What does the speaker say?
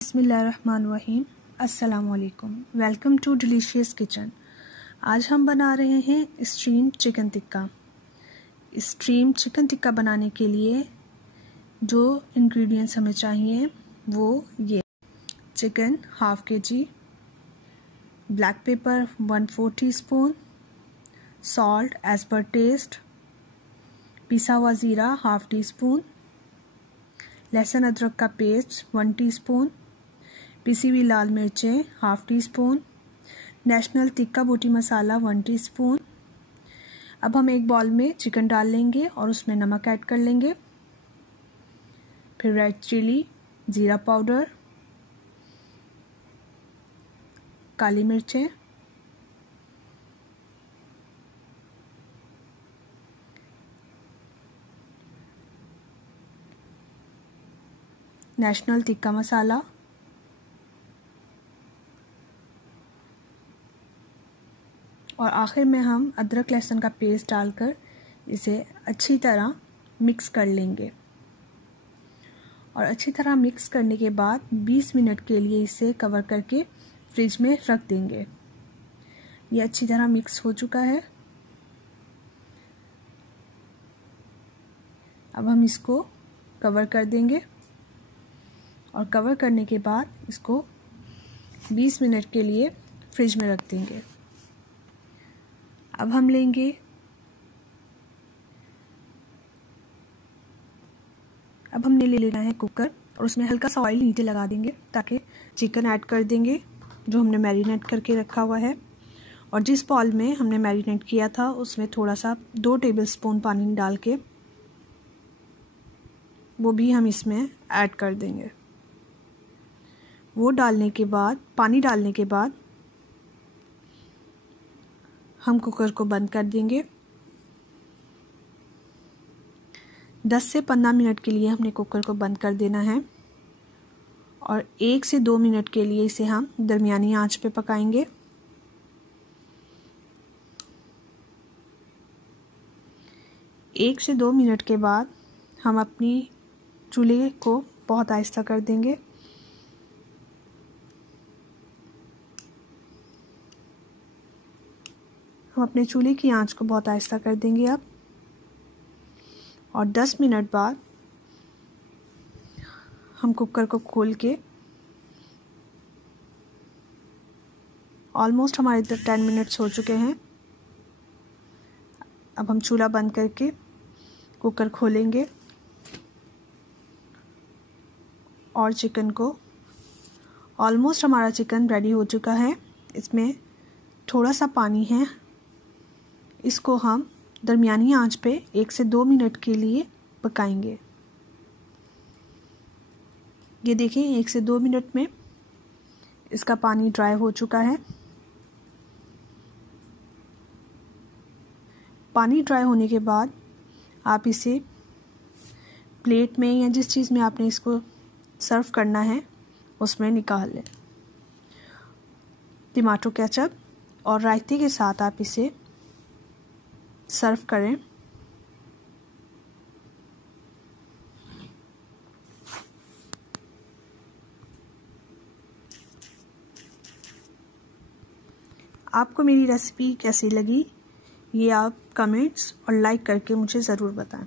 बिस्मिल्लाहिर्रहमानिर्रहीम। अस्सलाम वालेकुम। Welcome to delicious kitchen. आज हम बना रहे हैं steam chicken tikka. Steam chicken tikka बनाने के लिए जो इंग्रेडिएंट्स हमें चाहिए वो ये: chicken ½ kg, black pepper 1/4 teaspoon, salt as per taste, पिसा हुआ ज़ीरा ½ टीस्पून, लहसुन अदरक का पेस्ट 1 टीस्पून, पिसी हुई लाल मिर्चें ½ टीस्पून, नेशनल टिक्का बोटी मसाला 1 टीस्पून। अब हम एक बाउल में चिकन डाल लेंगे और उसमें नमक ऐड कर लेंगे, फिर रेड चिली, ज़ीरा पाउडर, काली मिर्चें, नेशनल टिक्का मसाला, और आखिर में हम अदरक लहसुन का पेस्ट डालकर इसे अच्छी तरह मिक्स कर लेंगे। और अच्छी तरह मिक्स करने के बाद 20 मिनट के लिए इसे कवर करके फ्रिज में रख देंगे। ये अच्छी तरह मिक्स हो चुका है। अब हम इसको कवर कर देंगे और कवर करने के बाद इसको 20 मिनट के लिए फ्रिज में रख देंगे। अब हम लेंगे अब हमने ले लेना है कुकर और उसमें हल्का सा ऑयल नीचे लगा देंगे ताकि चिकन ऐड कर देंगे जो हमने मैरिनेट करके रखा हुआ है। और जिस बाउल में हमने मैरिनेट किया था उसमें थोड़ा सा 2 टेबलस्पून पानी डाल के वो भी हम इसमें ऐड कर देंगे। वो डालने के बाद पानी डालने के बाद हम कुकर को बंद कर देंगे। 10 से 15 मिनट के लिए हमने कुकर को बंद कर देना है और 1 से 2 मिनट के लिए इसे हम दरमियानी आंच पे पकाएंगे। एक से 2 मिनट के बाद हम अपनी चूल्हे को बहुत आहिस्ता कर देंगे। हम अपने चूल्हे की आंच को बहुत आहिस्ता कर देंगे अब। और 10 मिनट बाद हम कुकर को खोल के ऑलमोस्ट हमारे 10 मिनट्स हो चुके हैं। अब हम चूल्हा बंद करके कुकर खोलेंगे और चिकन को ऑलमोस्ट हमारा चिकन रेडी हो चुका है। इसमें थोड़ा सा पानी है, इसको हम दरमियानी आंच पे 1 से 2 मिनट के लिए पकाएंगे। ये देखिए 1 से 2 मिनट में इसका पानी ड्राई हो चुका है। पानी ड्राई होने के बाद आप इसे प्लेट में या जिस चीज़ में आपने इसको सर्व करना है उसमें निकाल लें। टमाटो केचप और रायते के साथ आप इसे सर्व करें। आपको मेरी रेसिपी कैसी लगी ये आप कमेंट्स और लाइक करके मुझे ज़रूर बताएं।